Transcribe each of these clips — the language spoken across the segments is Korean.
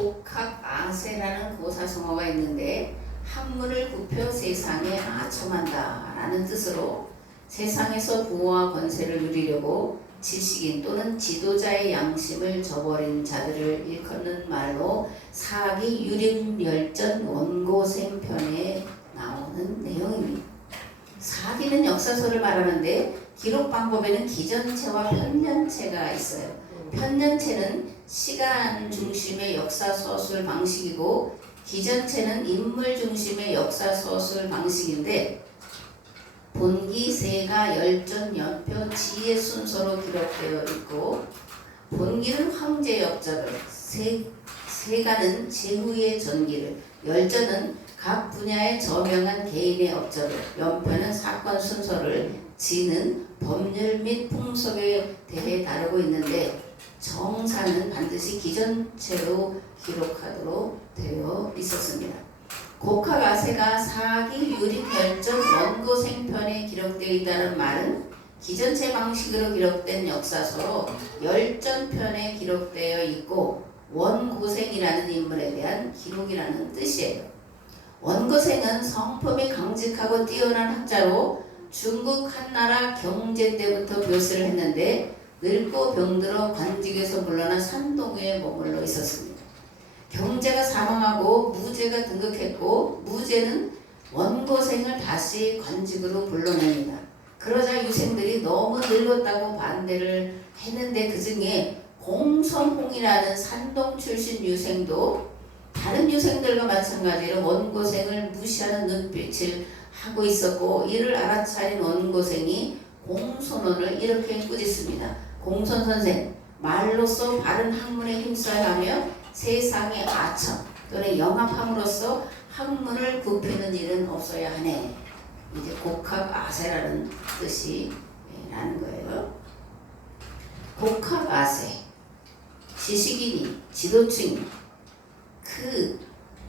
곡학아세라는 고사성어가 있는데 학문을 굽혀 세상에 아첨한다 라는 뜻으로 세상에서 부와 권세를 누리려고 지식인 또는 지도자의 양심을 저버린 자들을 일컫는 말로 사기 유림열전 원고생편에 나오는 내용입니다. 사기는 역사서를 말하는데 기록 방법에는 기전체와 편년체가 있어요. 편년체는 시간 중심의 역사 서술 방식이고 기전체는 인물 중심의 역사 서술 방식인데 본기, 세가, 열전, 연표, 지혜 순서로 기록되어 있고 본기는 황제 역작을, 세가는 제후의 전기를, 열전은 각 분야에 저명한 개인의 업적을, 연표는 사건 순서를, 지는 법률 및 풍속에 대해 다루고 있는데 정사는 반드시 기전체로 기록하도록 되어 있었습니다. 곡학아세가 사기 유림열전 원고생편에 기록되어 있다는 말은 기전체 방식으로 기록된 역사서로 열전편에 기록되어 있고 원고생이라는 인물에 대한 기록이라는 뜻이에요. 원고생은 성품이 강직하고 뛰어난 학자로 중국 한나라 경제 때부터 교수를 했는데 늙고 병들어 관직에서 물러나 산동에 머물러 있었습니다. 경제가 사망하고 무제가 등극했고 무제는 원고생을 다시 관직으로 불러냅니다. 그러자 유생들이 너무 늙었다고 반대를 했는데 그 중에 공성홍이라는 산동 출신 유생도 다른 유생들과 마찬가지로 원고생을 무시하는 눈빛을 하고 있었고 이를 알아차린 원고생이 공손원을 이렇게 꾸짖습니다. 공손 선생, 말로써 바른 학문에 힘써야 하며 세상의 아첨 또는 영합함으로써 학문을 굽히는 일은 없어야 하네. 이제 곡학아세라는 뜻이 나는 거예요. 곡학아세, 지식인이, 지도층이 그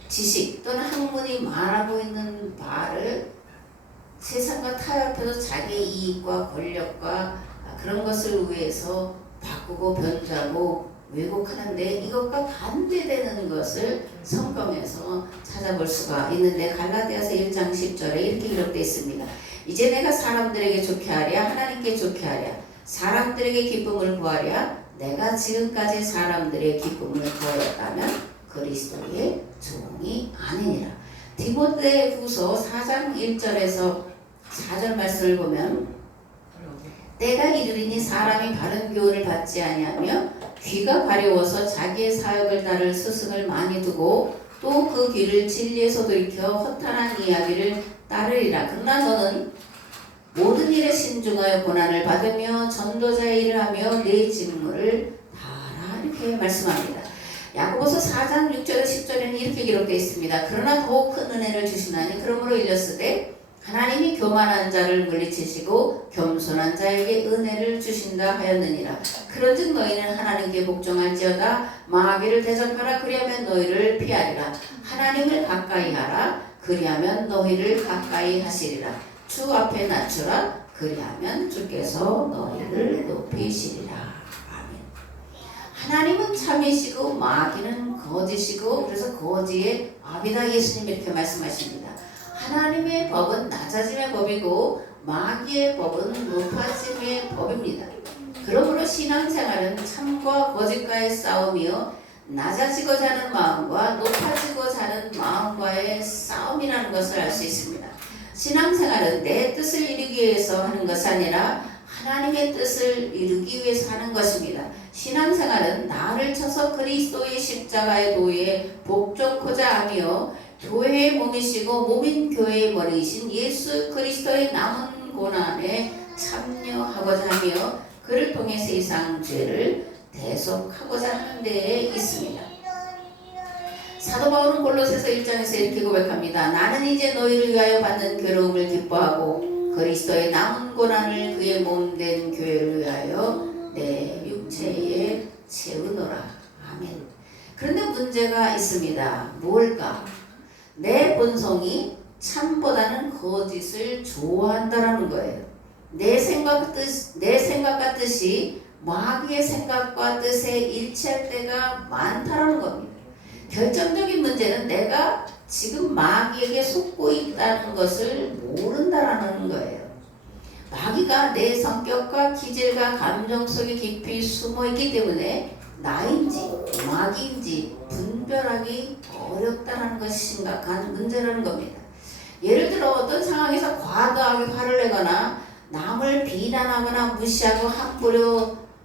지식 또는 학문이 말하고 있는 말을 세상과 타협해서 자기의 이익과 권력과 그런 것을 위해서 바꾸고 변조하고 왜곡하는데 이것과 반대되는 것을 성경에서 찾아볼 수가 있는데 갈라디아서 1장 10절에 이렇게 기록되어 있습니다. 이제 내가 사람들에게 좋게 하랴 하나님께 좋게 하랴 사람들에게 기쁨을 구하랴 내가 지금까지 사람들의 기쁨을 구하였다면 그리스도의 종이 아니니라. 디모데후서 4장 1절에서 4절 말씀을 보면 때가 이르리니 사람이 바른 교훈을 받지 아니하며 귀가 가려워서 자기의 사역을 따를 스승을 많이 두고 또 그 귀를 진리에서 돌이켜 허탄한 이야기를 따르리라. 그러나 너는 모든 일에 신중하여 고난을 받으며 전도자의 일을 하며 내 직무를 다하라 이렇게 말씀합니다. 야고보서 4장 6절에 10절에는 이렇게 기록되어 있습니다. 그러나 더욱 큰 은혜를 주시나니 그러므로 일렀으되 하나님이 교만한 자를 물리치시고 겸손한 자에게 은혜를 주신다 하였느니라. 그런즉 너희는 하나님께 복종할지어다 마귀를 대적하라 그리하면 너희를 피하리라. 하나님을 가까이 하라 그리하면 너희를 가까이 하시리라. 주 앞에 낮추라 그리하면 주께서 너희를 높이시리라. 아멘. 하나님은 참이시고 마귀는 거짓이고 그래서 거지의 아비다 예수님 이렇게 말씀하십니다. 하나님의 법은 낮아짐의 법이고 마귀의 법은 높아짐의 법입니다. 그러므로 신앙생활은 참과 거짓과의 싸움이요 낮아지고자 하는 마음과 높아지고자 하는 마음과의 싸움이라는 것을 알 수 있습니다. 신앙생활은 내 뜻을 이루기 위해서 하는 것이 아니라 하나님의 뜻을 이루기 위해서 하는 것입니다. 신앙생활은 나를 쳐서 그리스도의 십자가의 도에 복종코자 하며 교회의 몸이시고 몸인 교회의 머리이신 예수 그리스도의 남은 고난에 참여하고자 하며 그를 통해 세상 죄를 대속하고자 하는 데에 있습니다. 사도 바울은 골로새서 1장에서 이렇게 고백합니다. 나는 이제 너희를 위하여 받는 괴로움을 기뻐하고 그리스도의 남은 고난을 그의 몸된 교회를 위하여 내 육체에 채우노라. 아멘. 그런데 문제가 있습니다. 뭘까? 내 본성이 참보다는 거짓을 좋아한다라는 거예요. 내 생각과 뜻이 마귀의 생각과 뜻에 일치할 때가 많다라는 겁니다. 결정적인 문제는 내가 지금 마귀에게 속고 있다는 것을 모른다라는 거예요. 마귀가 내 성격과 기질과 감정 속에 깊이 숨어 있기 때문에 나인지 마귀인지 분별하기 어렵다는 것이 심각한 문제라는 겁니다. 예를 들어 어떤 상황에서 과도하게 화를 내거나 남을 비난하거나 무시하고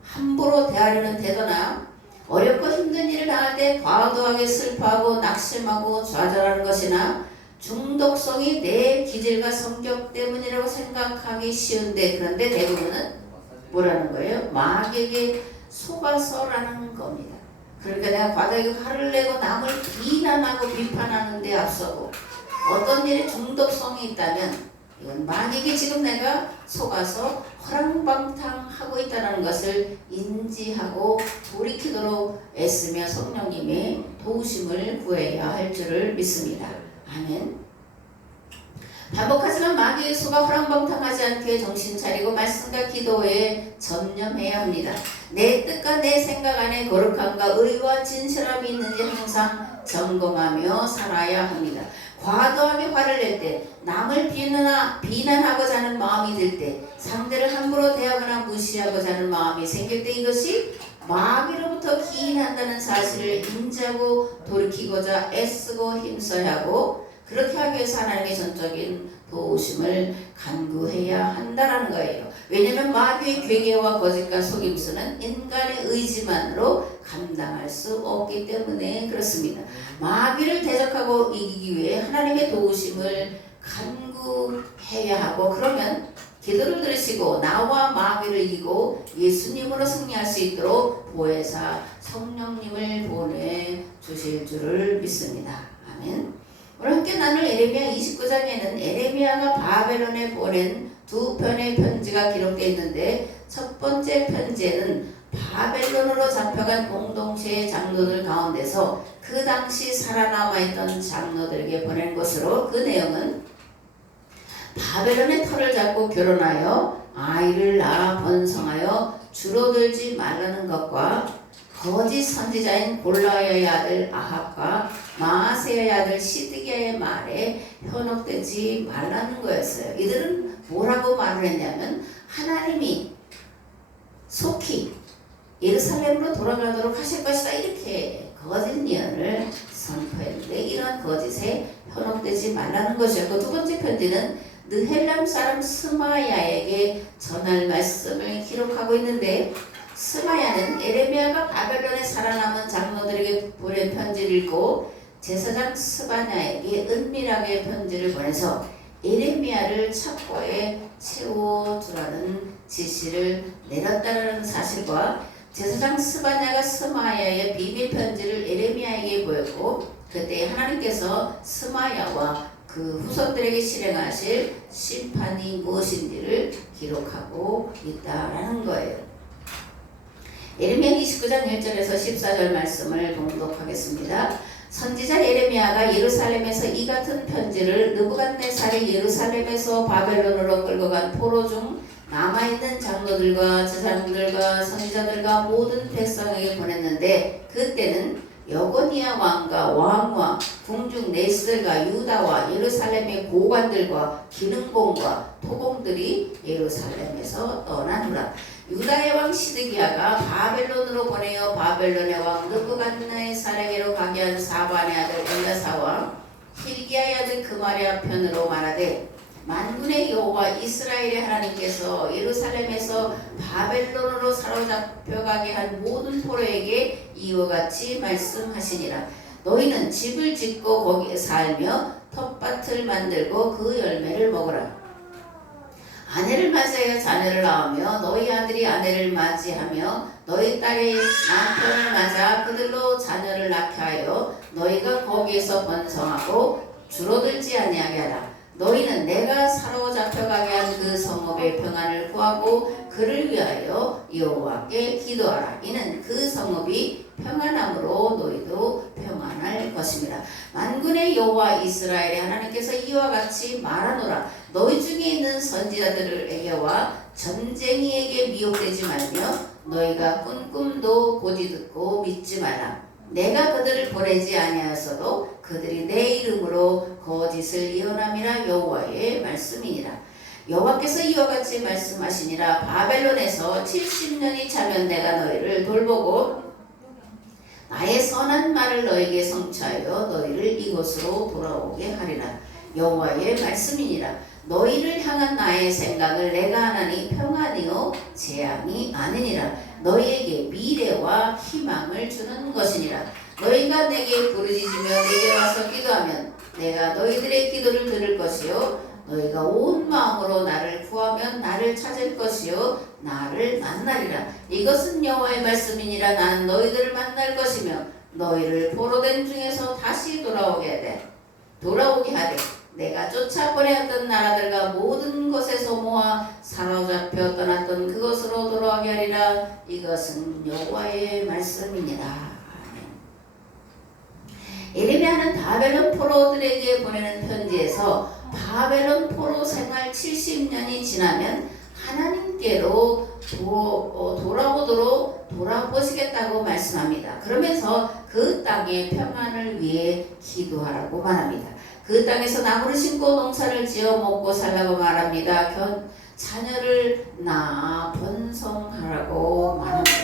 함부로 대하려는 태도나 어렵고 힘든 일을 당할 때 과도하게 슬퍼하고 낙심하고 좌절하는 것이나 중독성이 내 기질과 성격 때문이라고 생각하기 쉬운데, 그런데 대부분은 뭐라는 거예요? 마귀에게 속아서라는 겁니다. 그러니까 내가 과도하게 화를 내고 남을 비난하고 비판하는 데 앞서고 어떤 일에 중독성이 있다면 이건 마귀에게 지금 내가 속아서 허랑방탕하고 있다는 것을 인지하고 돌이키도록 애쓰며 성령님의 도우심을 구해야 할 줄을 믿습니다. 아멘. 반복하지만 마귀의 속아 허랑방탕하지 않게 정신 차리고 말씀과 기도에 전념해야 합니다. 내 뜻과 내 생각 안에 거룩함과 의와 진실함이 있는지 항상 점검하며 살아야 합니다. 과도하게 화를 낼 때, 남을 비난하고자 하는 마음이 들 때, 상대를 함부로 대하거나 무시하고자 하는 마음이 생길 때 이것이 마귀로부터 기인한다는 사실을 인지하고 돌이키고자 애쓰고 힘써야 하고, 그렇게 하기 위해서 하나님의 전적인 도우심을 간구해야 한다는 거예요. 왜냐하면 마귀의 괴계와 거짓과 속임수는 인간의 의지만으로 감당할 수 없기 때문에 그렇습니다. 마귀를 대적하고 이기기 위해 하나님의 도우심을 간구해야 하고, 그러면 기도를 들으시고 나와 마귀를 이기고 예수님으로 승리할 수 있도록 보혜사 성령님을 보내주실 줄을 믿습니다. 아멘. 오늘 함께 나눌 에레미야 29장에는 에레미야가 바벨론에 보낸 두 편의 편지가 기록되어 있는데, 첫 번째 편지에는 바벨론으로 잡혀간 공동체의 장로들 가운데서 그 당시 살아남아있던 장로들에게 보낸 것으로, 그 내용은 바벨론의 터를 잡고 결혼하여 아이를 낳아 번성하여 줄어들지 말라는 것과 거짓 선지자인 골라야의 아들 아합과 마아세야의 아들 시드기야의 말에 현혹되지 말라는 거였어요. 이들은 뭐라고 말을 했냐면 하나님이 속히 예루살렘으로 돌아가도록 하실 것이다, 이렇게 거짓 예언을 선포했는데 이러한 거짓에 현혹되지 말라는 것이었고, 두 번째 편지는 느헬람 사람 스마야에게 전할 말씀을 기록하고 있는데, 스마야는 에레미야가 바벨론에 살아남은 장로들에게 보낸 편지를 읽고 제사장 스바냐에게 은밀하게 편지를 보내서 에레미야를 착고에 채워두라는 지시를 내렸다는 사실과, 제사장 스바냐가 스마야의 비밀 편지를 에레미야에게 보였고, 그때 하나님께서 스마야와 그 후손들에게 실행하실 심판이 무엇인지를 기록하고 있다라는 거예요. 에레미야 29장 1절에서 14절 말씀을 봉독하겠습니다. 선지자 에레미야가 예루살렘에서 이 같은 편지를 느부갓네살이 예루살렘에서 바벨론으로 끌고 간 포로 중 남아있는 장로들과 제사장들과 선지자들과 모든 백성에게 보냈는데, 그때는 여고니아 왕과 왕과 궁중 내시들과 유다와 예루살렘의 고관들과 기능공과 토공들이 예루살렘에서 떠나누라. 유다의 왕 시드기야가 바벨론으로 보내어 바벨론의 왕 느부갓네살에게로 가게 한 사반의 아들 엘야사와 힐기야의 아들 그마랴 편으로 말하되, 만군의 여호와 이스라엘의 하나님께서 예루살렘에서 바벨론으로 사로잡혀가게 한 모든 포로에게 이와 같이 말씀하시니라. 너희는 집을 짓고 거기에 살며 텃밭을 만들고 그 열매를 먹으라. 아내를 맞이하여 자녀를 낳으며 너희 아들이 아내를 맞이하며 너희 딸이 남편을 맞아 그들로 자녀를 낳게 하여 너희가 거기에서 번성하고 줄어들지 아니하게 하라. 너희는 내가 사로잡혀가게 한 그 성읍의 평안을 구하고 그를 위하여 여호와께 기도하라. 이는 그 성읍이 평안함으로 너희도 평안할 것입니다. 만군의 여호와 이스라엘의 하나님께서 이와 같이 말하노라. 너희 중에 있는 선지자들에게와 전쟁이에게 미혹되지 말며 너희가 꾼 꿈도 보지 듣고 믿지 말라. 내가 그들을 보내지 아니하였어도 그들이 내 이름으로 거짓을 예언함이라 여호와의 말씀이니라. 여호와께서 이와 같이 말씀하시니라. 바벨론에서 70년이 차면 내가 너희를 돌보고 나의 선한 말을 너에게 성취하여 너희를 이곳으로 돌아오게 하리라. 여호와의 말씀이니라. 너희를 향한 나의 생각을 내가 하나니 평안이요 재앙이 아니니라. 너희에게 미래와 희망을 주는 것이니라. 너희가 내게 부르짖으며 내게 와서 기도하면 내가 너희들의 기도를 들을 것이요 너희가 온 마음으로 나를 구하면 나를 찾을 것이요 나를 만나리라. 이것은 여호와의 말씀이니라. 나는 너희들을 만날 것이며 너희를 포로된 중에서 다시 돌아오게 하되 내가 쫓아 보내었던 나라들과 모든 곳에서 모아 사로잡혀 떠났던 그곳으로 돌아오게 하리라. 이것은 여호와의 말씀이니라. 예레미야는 바벨론 포로들에게 보내는 편지에서 바벨론 포로 생활 70년이 지나면 하나님께로 돌아오도록 돌아보시겠다고 말씀합니다. 그러면서 그 땅의 평안을 위해 기도하라고 말합니다. 그 땅에서 나무를 심고 농사를 지어 먹고 살라고 말합니다. 자녀를 낳아 번성하라고 말합니다.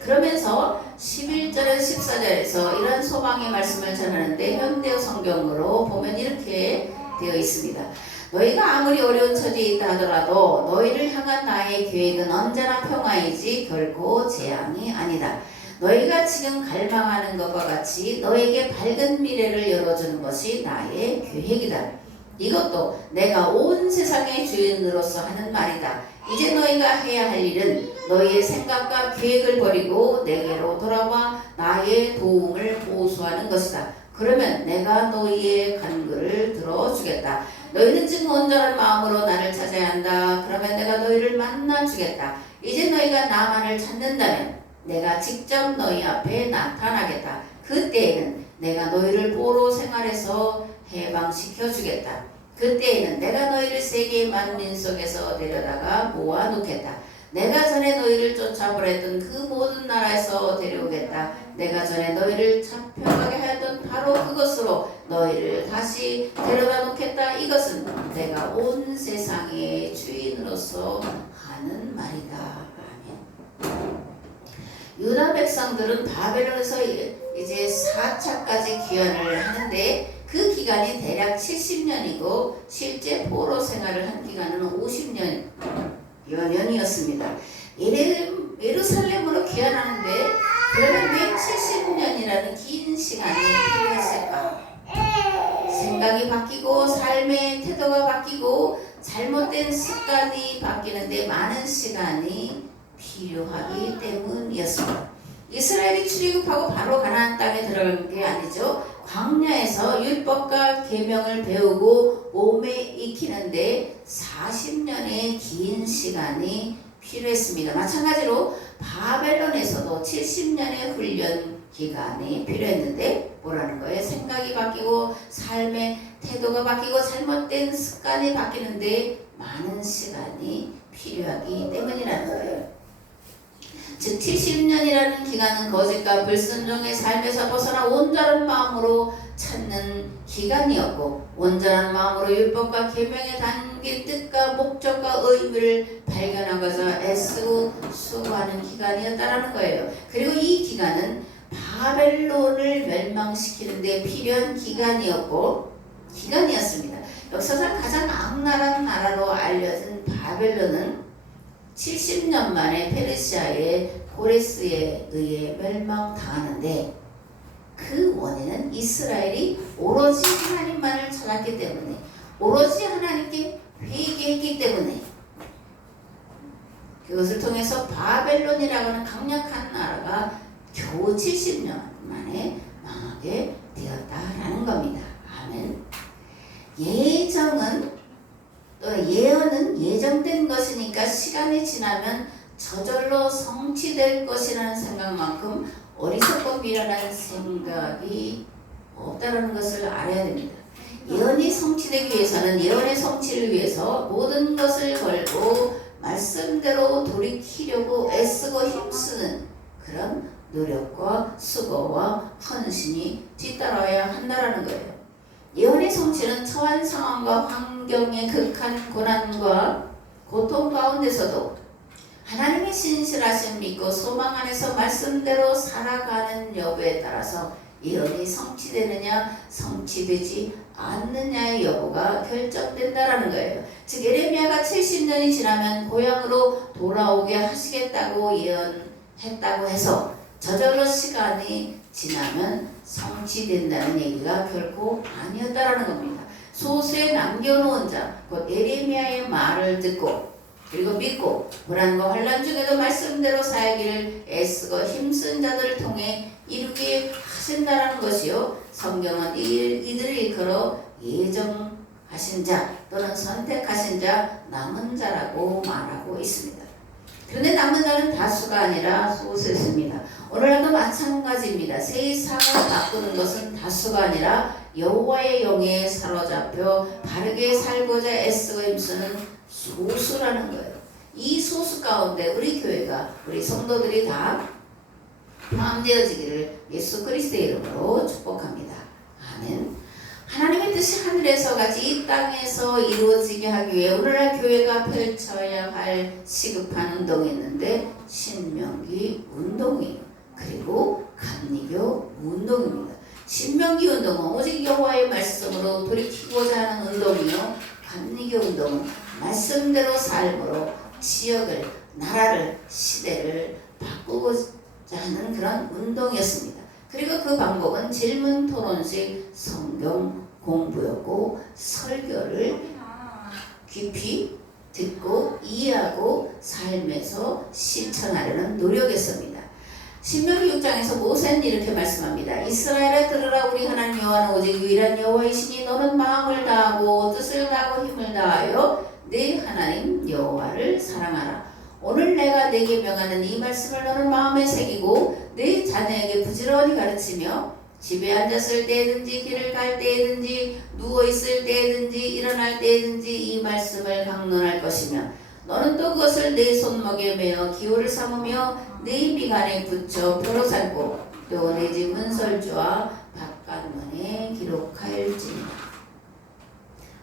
그러면서 11절에서 14절에서 이런 소망의 말씀을 전하는데 현대 성경으로 보면 이렇게 되어 있습니다. 너희가 아무리 어려운 처지에 있다 하더라도 너희를 향한 나의 계획은 언제나 평화이지 결코 재앙이 아니다. 너희가 지금 갈망하는 것과 같이 너에게 밝은 미래를 열어주는 것이 나의 계획이다. 이것도 내가 온 세상의 주인으로서 하는 말이다. 이제 너희가 해야 할 일은 너희의 생각과 계획을 버리고 내게로 돌아와 나의 도움을 호소하는 것이다. 그러면 내가 너희의 간구를 들어주겠다. 너희는 지금 온전한 마음으로 나를 찾아야 한다. 그러면 내가 너희를 만나주겠다. 이제 너희가 나만을 찾는다면 내가 직접 너희 앞에 나타나겠다. 그때에는 내가 너희를 포로 생활에서 해방시켜 주겠다. 그때에는 내가 너희를 세계의 만민 속에서 데려다가 모아놓겠다. 내가 전에 너희를 쫓아보냈던 그 모든 나라에서 데려오겠다. 내가 전에 너희를 잡혀가게 하였던 바로 그것으로 너희를 다시 데려다 놓겠다. 이것은 내가 온 세상의 주인으로서 하는 말이다. 유다 백성들은 바벨론에서 이제 4차까지 귀환을 하는데 그 기간이 대략 70년이고 실제 포로 생활을 한 기간은 50년이었습니다. 예루살렘으로 귀환하는데 그러면 왜 70년이라는 긴 시간이 필요했을까? 생각이 바뀌고 삶의 태도가 바뀌고 잘못된 습관이 바뀌는데 많은 시간이 필요하기 때문이었습니다. 이스라엘이 출애굽하고 바로 가나안 땅에 들어간 게 아니죠. 광야에서 율법과 계명을 배우고 몸에 익히는데 40년의 긴 시간이 필요했습니다. 마찬가지로 바벨론에서도 70년의 훈련 기간이 필요했는데 뭐라는 거예요? 생각이 바뀌고 삶의 태도가 바뀌고 잘못된 습관이 바뀌는데 많은 시간이 필요하기 때문이라는 거예요. 즉 70년이라는 기간은 거짓과 불순종의 삶에서 벗어나 온전한 마음으로 찾는 기간이었고 온전한 마음으로 율법과 계명에 담긴 뜻과 목적과 의미를 발견하고자 애쓰고 수고하는 기간이었다는 거예요. 그리고 이 기간은 바벨론을 멸망시키는 데 필요한 기간이었습니다. 역사상 가장 악랄한 나라로 알려진 바벨론은 70년 만에 페르시아의 고레스에 의해 멸망당하는데 그 원인은 이스라엘이 오로지 하나님만을 찾았기 때문에 오로지 하나님께 회개했기 때문에 그것을 통해서 바벨론이라고 하는 강력한 나라가 겨우 70년 만에 망하게 되었다라는 겁니다. 아멘. 예언은 예정된 것이니까 시간이 지나면 저절로 성취될 것이라는 생각만큼 어리석고 미련한 생각이 없다는 것을 알아야 됩니다. 예언이 성취되기 위해서는 예언의 성취를 위해서 모든 것을 걸고 말씀대로 돌이키려고 애쓰고 힘쓰는 그런 노력과 수고와 헌신이 뒤따라야 한다라는 거예요. 예언의 성취는 처한 상황과 환경의 극한 고난과 고통 가운데서도 하나님의 신실하심 믿고 소망 안에서 말씀대로 살아가는 여부에 따라서 예언이 성취되느냐 성취되지 않느냐의 여부가 결정된다라는 거예요. 즉 예레미야가 70년이 지나면 고향으로 돌아오게 하시겠다고 예언했다고 해서 저절로 시간이 지나면 성취된다는 얘기가 결코 아니었다라는 겁니다. 소수에 남겨놓은 자, 곧 예레미야의 말을 듣고 그리고 믿고 고난과 환난 중에도 말씀대로 살기를 애쓰고 힘쓴 자들을 통해 이루게 하신다라는 것이요. 성경은 이들을 일컬어 예정하신 자 또는 선택하신 자, 남은 자라고 말하고 있습니다. 그런데 남은 자는 다수가 아니라 소수였습니다. 오늘날도 마찬가지입니다. 세상을 바꾸는 것은 다수가 아니라 여호와의 영에 사로잡혀 바르게 살고자 애쓰고 힘쓰는 소수라는 거예요. 이 소수 가운데 우리 교회가 우리 성도들이 다 포함되어지기를 예수 그리스도의 이름으로 축복합니다. 아멘. 하나님의 뜻이 하늘에서 같이 이 땅에서 이루어지게 하기 위해 오늘날 교회가 펼쳐야 할 시급한 운동이 있는데 신명기 운동이에요. 그리고 감리교 운동입니다. 신명기 운동은 오직 여호와의 말씀으로 돌이키고자 하는 운동이요. 감리교 운동은 말씀대로 삶으로 지역을, 나라를, 시대를 바꾸고자 하는 그런 운동이었습니다. 그리고 그 방법은 질문 토론식 성경 공부였고 설교를 깊이 듣고 이해하고 삶에서 실천하려는 노력이었습니다. 신명기 6장에서 모세는 이렇게 말씀합니다. 이스라엘아 들으라. 우리 하나님 여호와는 오직 유일한 여호와이시니 너는 마음을 다하고 뜻을 다하고 힘을 다하여 네 하나님 여호와를 사랑하라. 오늘 내가 네게 명하는 이 말씀을 너는 마음에 새기고 네 자녀에게 부지런히 가르치며 집에 앉았을 때든지 길을 갈 때든지 누워있을 때든지 일어날 때든지 이 말씀을 강론할 것이며 너는 또 그것을 내 손목에 매어 기호를 삼으며 네 미간에 붙여 표로 삼고 또 내 집 문설주와 바깥문에 기록할지니라.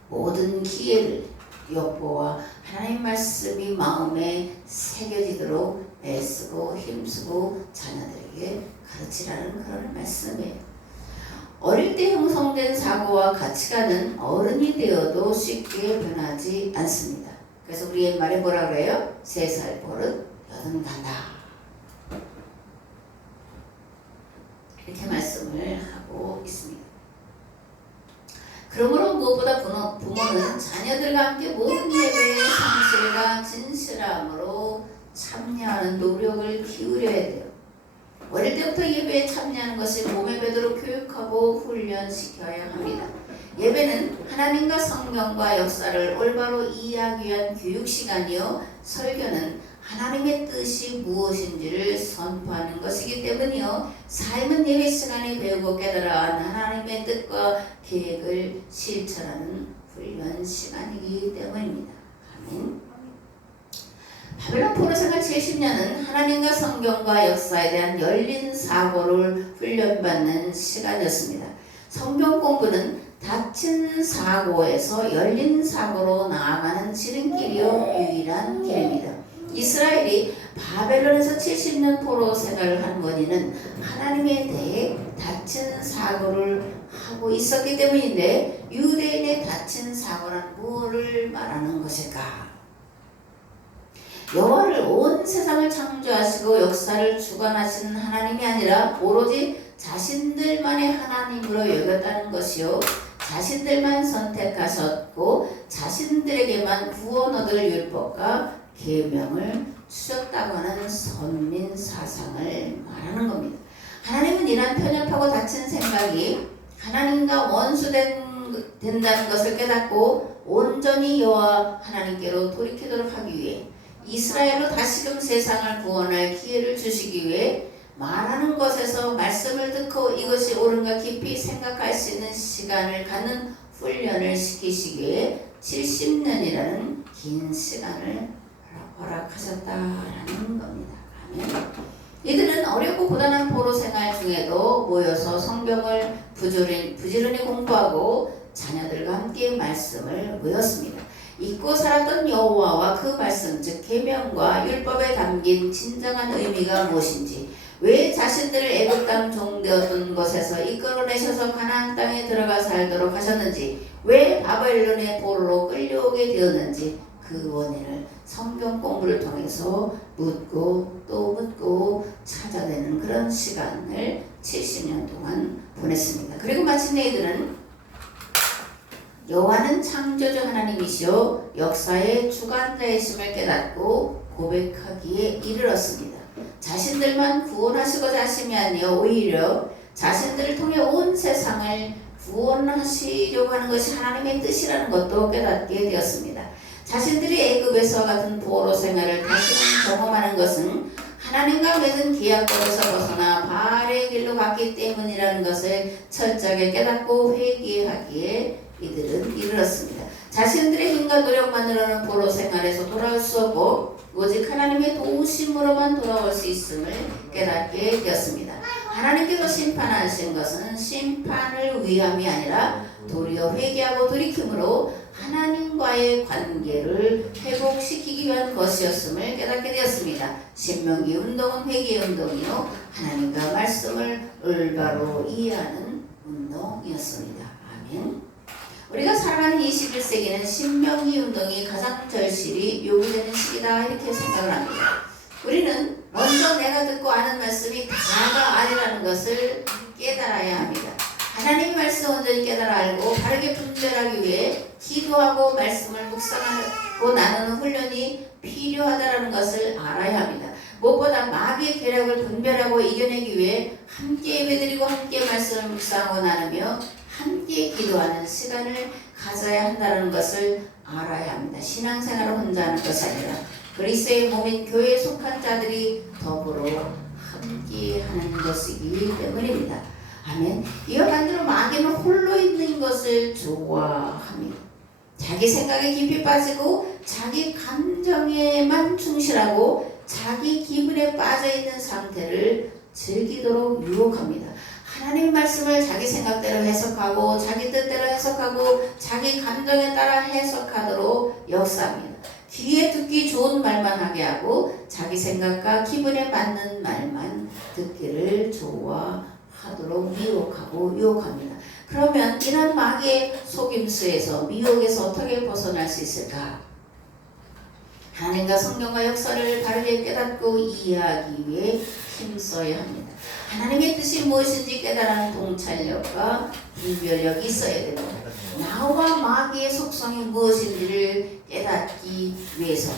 모든 기회를 여호와 하나님 말씀이 마음에 새겨지도록 애쓰고 힘쓰고 자녀들에게 가르치라는 그런 말씀이에요. 어릴 때 형성된 사고와 가치관은 어른이 되어도 쉽게 변하지 않습니다. 그래서 우리 옛말에 뭐라 그래요? 3살 버릇 여든 간다. 이렇게 말씀을 하고 있습니다. 그러므로 무엇보다 부모는 자녀들과 함께 모든 예배에 성실과 진실함으로 참여하는 노력을 기울여야 돼요. 어릴 때부터 예배에 참여하는 것이 몸에 배도록 교육하고 훈련시켜야 합니다. 예배는 하나님과 성경과 역사를 올바로 이해하기 위한 교육시간이요. 설교는 하나님의 뜻이 무엇인지를 선포하는 것이기 때문이요. 삶은 예배 시간에 배우고 깨달아 하나님의 뜻과 계획을 실천하는 훈련 시간이기 때문입니다. 아멘. 바벨론 포로 생활 70년은 하나님과 성경과 역사에 대한 열린 사고를 훈련받는 시간이었습니다. 성경 공부는 닫힌 사고에서 열린 사고로 나아가는 지름길이요 유일한 길입니다. 이스라엘이 바벨론에서 70년 포로 생활을 한 원인은 하나님에 대해 닫힌 사고를 하고 있었기 때문인데 유대인의 닫힌 사고란 무엇을 말하는 것일까? 여호와를 온 세상을 창조하시고 역사를 주관하시는 하나님이 아니라 오로지 자신들만의 하나님으로 여겼다는 것이요. 자신들만 선택하셨고 자신들에게만 구원 얻을 율법과 계명을 주셨다고 하는 선민 사상을 말하는 겁니다. 하나님은 이러한 편협하고 닫힌 생각이 하나님과 원수된다는 것을 깨닫고 온전히 여호와 하나님께로 돌이키도록 하기 위해 이스라엘로 다시금 세상을 구원할 기회를 주시기 위해 말하는 것에서 말씀을 듣고 이것이 옳은가 깊이 생각할 수 있는 시간을 갖는 훈련을 시키시기 위해 70년이라는 긴 시간을 허락하셨다라는 겁니다. 아멘. 이들은 어렵고 고단한 포로 생활 중에도 모여서 성경을 부지런히 공부하고 자녀들과 함께 말씀을 외웠습니다. 잊고 살았던 여호와와 그 말씀 즉 계명과 율법에 담긴 진정한 의미가 무엇인지, 왜 자신들을 애굽 땅 종되었던 곳에서 이끌어내셔서 가나안 땅에 들어가 살도록 하셨는지, 왜 바벨론의 포로로 끌려오게 되었는지 그 원인을 성경 공부를 통해서 묻고 또 묻고 찾아내는 그런 시간을 70년 동안 보냈습니다. 그리고 마침내 이들은 여호와는 창조주 하나님이시오 역사의 주관자이심을 깨닫고 고백하기에 이르렀습니다. 자신들만 구원하시고자 하심이 아니요 오히려 자신들을 통해 온 세상을 구원하시려고 하는 것이 하나님의 뜻이라는 것도 깨닫게 되었습니다. 자신들이 애굽에서 같은 포로 생활을 다시금 경험하는 것은 하나님과 맺은 계약법에서 벗어나 바알의 길로 갔기 때문이라는 것을 철저하게 깨닫고 회개하기에 이들은 이르렀습니다. 자신들의 힘과 노력만으로는 포로 생활에서 돌아올 수 없고 오직 하나님의 도우심으로만 돌아올 수 있음을 깨닫게 되었습니다. 하나님께서 심판하신 것은 심판을 위함이 아니라 도리어 회개하고 돌이킴으로 하나님과의 관계를 회복시키기 위한 것이었음을 깨닫게 되었습니다. 신명기 운동은 회개의 운동이요 하나님과 말씀을 올바로 이해하는 운동이었습니다. 아멘. 우리가 살아가는 21세기는 신명기 운동이 가장 절실히 요구되는 시기다 이렇게 생각을 합니다. 우리는 먼저 내가 듣고 아는 말씀이 다가 아니라는 것을 깨달아야 합니다. 하나님의 말씀을 온전히 깨달아 알고 바르게 분별하기 위해 기도하고 말씀을 묵상하고 나누는 훈련이 필요하다는 것을 알아야 합니다. 무엇보다 마귀의 계략을 분별하고 이겨내기 위해 함께 예배드리고 함께 말씀을 묵상하고 나누며 함께 기도하는 시간을 가져야 한다는 것을 알아야 합니다. 신앙생활을 혼자 하는 것이 아니라 그리스도의 몸인 교회에 속한 자들이 더불어 함께 하는 것이기 때문입니다. 아멘. 이와 반대로 마귀는 홀로 있는 것을 좋아합니다. 자기 생각에 깊이 빠지고 자기 감정에만 충실하고 자기 기분에 빠져있는 상태를 즐기도록 유혹합니다. 하나님의 말씀을 자기 생각대로 해석하고 자기 뜻대로 해석하고 자기 감정에 따라 해석하도록 역사합니다. 귀에 듣기 좋은 말만 하게 하고 자기 생각과 기분에 맞는 말만 듣기를 좋아하도록 미혹하고 유혹합니다. 그러면 이런 마귀의 속임수에서 미혹에서 어떻게 벗어날 수 있을까? 하나님과 성경과 역사를 바르게 깨닫고 이해하기 위해 힘써야 합니다. 하나님의 뜻이 무엇인지 깨달은 통찰력과 분별력이 있어야 됩니다. 나와 마귀의 속성이 무엇인지를 깨닫기 위해서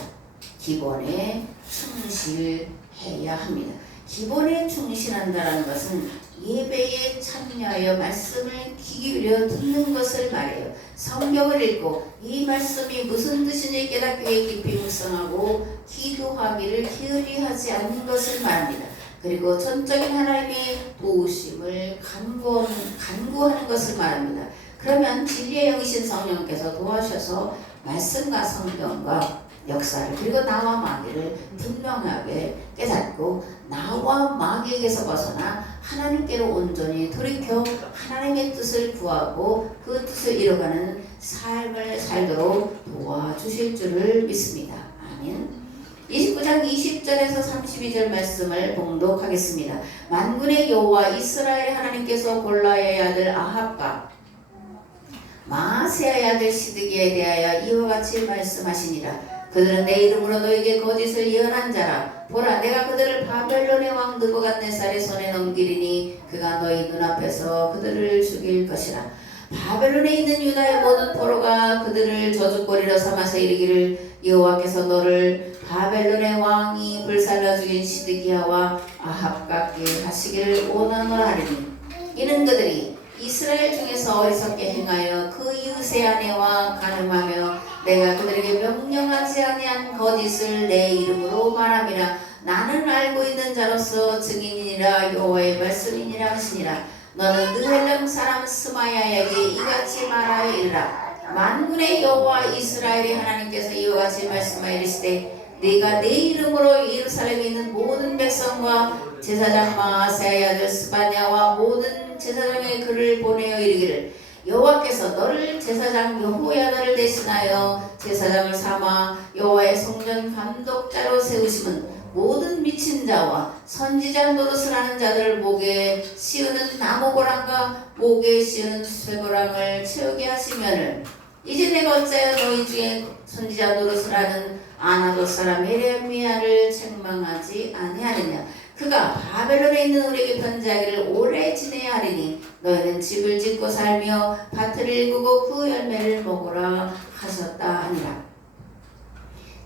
기본에 충실해야 합니다. 기본에 충실한다는 것은 예배에 참여하여 말씀을 귀 기울여 듣는 것을 말해요. 성경을 읽고 이 말씀이 무슨 뜻인지 깨닫기 위해 깊이 묵상하고 기도하기를 게을리 하지 않는 것을 말합니다. 그리고 전적인 하나님의 도우심을 간구하는 것을 말합니다. 그러면 진리의 영이신 성령께서 도와셔서 말씀과 성경과 역사를 그리고 나와 마귀를 분명하게 깨닫고 나와 마귀에게서 벗어나 하나님께로 온전히 돌이켜 하나님의 뜻을 구하고 그 뜻을 이뤄가는 삶을 살도록 도와주실 줄을 믿습니다. 아멘. 29장 20절에서 32절 말씀을 봉독하겠습니다. 만군의 여호와 이스라엘 하나님께서 골라의 아들 아합과 마아세야의 아들 시드기야에 대하여 이와 같이 말씀하시니라. 그들은 내 이름으로 너에게 거짓을 예언한 자라. 보라, 내가 그들을 바벨론의 왕 느부갓네살의 손에 넘기리니 그가 너희 눈앞에서 그들을 죽일 것이라. 바벨론에 있는 유다의 모든 포로가 그들을 저주거리로 삼아서 이르기를 여호와께서 너를 바벨론의 왕이 불살라 죽인 시드기야와 아합같게 하시기를 원하노라 하리니 이는 그들이 이스라엘 중에서 어리석게 행하여 그 이웃의 아내와 간음하며 내가 그들에게 명령하지 아니한 거짓을 내 이름으로 말함이라. 나는 알고 있는 자로서 증인이니라 여호와의 말씀이니라 하시니라. 너는 느헬람 사람 스마야에게 이같이 말하여 이르라. 만군의 여호와 이스라엘의 하나님께서 이와 같이 말씀하여 이르시되 네가 내 이름으로 예루살렘에 있는 모든 백성과 제사장 마아세야의 아들 스바냐와 모든 제사장의 글을 보내어 이르기를 여호와께서 너를 제사장 여호야다를 대신하여 제사장을 삼아 여호와의 성전 감독자로 세우심은 모든 미친 자와 선지자 노릇을 하는 자들을 목에 씌우는 나무고랑과 목에 씌우는 쇠고랑을 채우게 하시면을 이제 내가 어찌하여 너희 중에 선지자 노릇을 하는 아나도 사람 예레미야를 책망하지 아니하느냐. 그가 바벨론에 있는 우리에게 편지하기를 오래 지내야 하리니 너희는 집을 짓고 살며 밭을 일구고 그 열매를 먹으라 하셨다 하니라.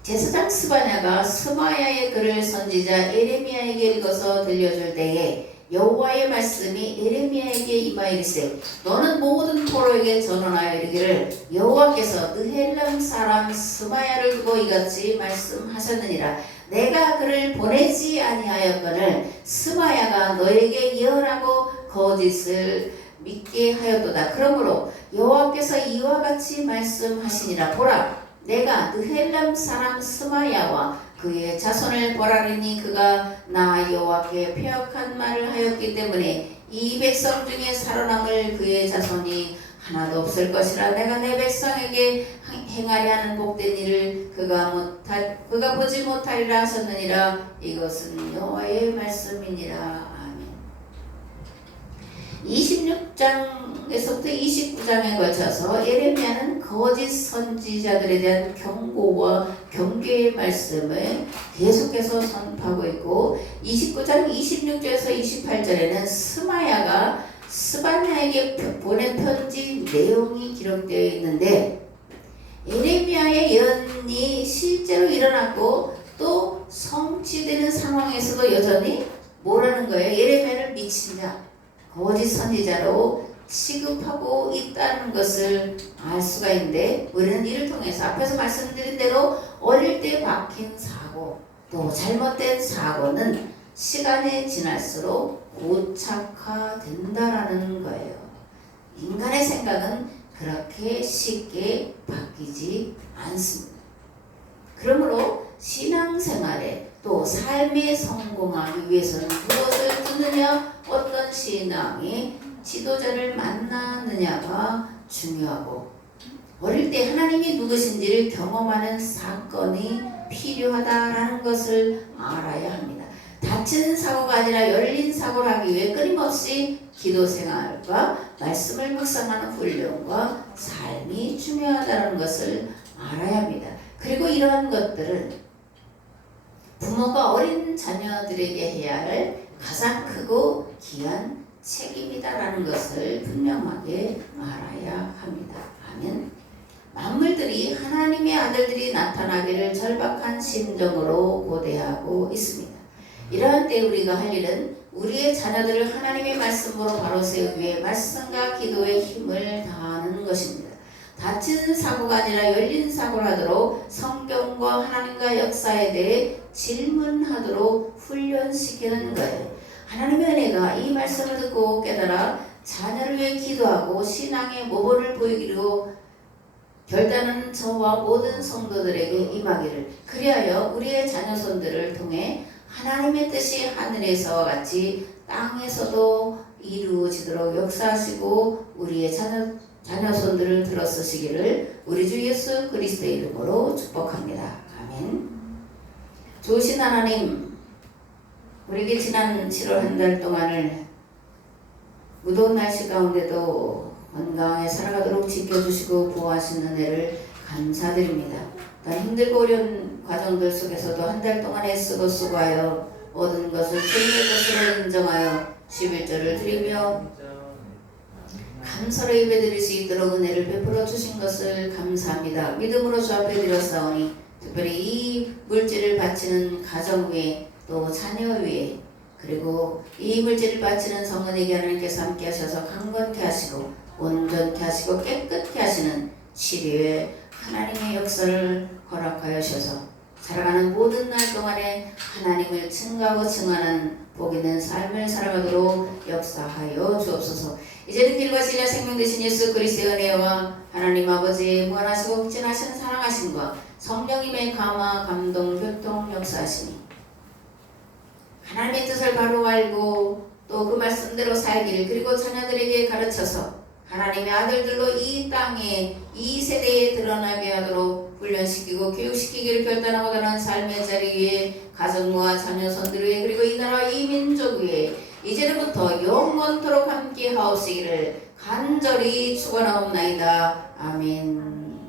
제사장 스바냐가 스마야의 글을 선지자 예레미야에게 읽어서 들려줄 때에 여호와의 말씀이 예레미야에게 임하이르되 너는 모든 포로에게 전언하여 이르기를 여호와께서 느헬람 사람 스마야를 두고 이같이 말씀하셨느니라. 내가 그를 보내지 아니하였거늘 스마야가 너에게 예언하고 거짓을 믿게 하였도다. 그러므로 여호와께서 이와 같이 말씀하시니라. 보라, 내가 느헬람 사람 스마야와 그의 자손을 벌하리니 그가 나 여호와께 패역한 말을 하였기 때문에 이 백성 중에 살아남을 그의 자손이 하나도 없을 것이라. 내가 내 백성에게 행하려 하는 복된 일을 그가 보지 못하리라 하셨느니라. 이것은 여호와의 말씀이니라. 26장에서부터 29장에 걸쳐서 예레미야는 거짓 선지자들에 대한 경고와 경계의 말씀을 계속해서 선포하고 있고 29장 26절에서 28절에는 스마야가 스바냐에게 보낸 편지 내용이 기록되어 있는데 예레미야의 예언이 실제로 일어났고 또 성취되는 상황에서도 여전히 뭐라는 거예요? 예레미야를 미친 자, 거짓 선지자로 취급하고 있다는 것을 알 수가 있는데 우리는 이를 통해서 앞에서 말씀드린 대로 어릴 때 박힌 사고 또 잘못된 사고는 시간이 지날수록 고착화된다라는 거예요. 인간의 생각은 그렇게 쉽게 바뀌지 않습니다. 그러므로 신앙생활에 또 삶에 성공하기 위해서는 무엇을 듣느냐, 어떤 신앙이 지도자를 만나느냐가 중요하고 어릴 때 하나님이 누구신지를 경험하는 사건이 필요하다라는 것을 알아야 합니다. 다치는 사고가 아니라 열린 사고를 하기 위해 끊임없이 기도생활과 말씀을 묵상하는 훈련과 삶이 중요하다는 것을 알아야 합니다. 그리고 이러한 것들은 부모가 어린 자녀들에게 해야 할 가장 크고 귀한 책임이다라는 것을 분명하게 알아야 합니다. 아멘. 만물들이 하나님의 아들들이 나타나기를 절박한 심정으로 고대하고 있습니다. 이러한 때 우리가 할 일은 우리의 자녀들을 하나님의 말씀으로 바로 세우기 위해 말씀과 기도의 힘을 다하는 것입니다. 다치는 사고가 아니라 열린 사고를 하도록 성경과 하나님과 역사에 대해 질문하도록 훈련시키는 거예요. 하나님의 은혜가 이 말씀을 듣고 깨달아 자녀를 위해 기도하고 신앙의 모범을 보이기로 결단하는 저와 모든 성도들에게 임하기를, 그리하여 우리의 자녀손들을 통해 하나님의 뜻이 하늘에서와 같이 땅에서도 이루어지도록 역사하시고 우리의 자녀손들을 들어쓰시기를 우리 주 예수 그리스도의 이름으로 축복합니다. 아멘. 좋으신 하나님, 우리에게 지난 7월 한 달 동안을 무더운 날씨 가운데도 건강하게 살아가도록 지켜주시고 보호하시는 은혜를 감사드립니다. 또한 힘들고 어려운 과정들 속에서도 한 달 동안 애쓰고 수고하여 얻은 것을 주님의 것으로 인정하여 11절을 드리며 감사로 예배드릴 수 있도록 은혜를 베풀어 주신 것을 감사합니다. 믿음으로 주 앞에 드렸사오니 특별히 이 물질을 바치는 가정 위에 또 자녀 위에 그리고 이 물질을 바치는 성은에게 하나님께서 함께 하셔서 강건케 하시고 온전케 하시고 깨끗게 하시는 치료의 하나님의 역사를 허락하여 주셔서 살아가는 모든 날 동안에 하나님을 증거하고 증언하는 복 있는 삶을 살아가도록 역사하여 주옵소서. 이제는 길과 진리와 생명 되신 예수 그리스도의 은혜와 하나님 아버지의 무한하시고 극진하신 사랑하심과 성령님의 감화, 감동, 교통, 역사하시니 하나님의 뜻을 바로 알고 또 그 말씀대로 살기를 그리고 자녀들에게 가르쳐서 하나님의 아들들로 이 땅에 이 세대에 드러나게 하도록 훈련시키고 교육시키기를 결단하고 가는 삶의 자리 위에 가정과 자녀손들 위에 그리고 이 나라 이 민족 위에 이제부터 영원토록 함께 하옵시기를 간절히 축원하옵나이다. 아멘.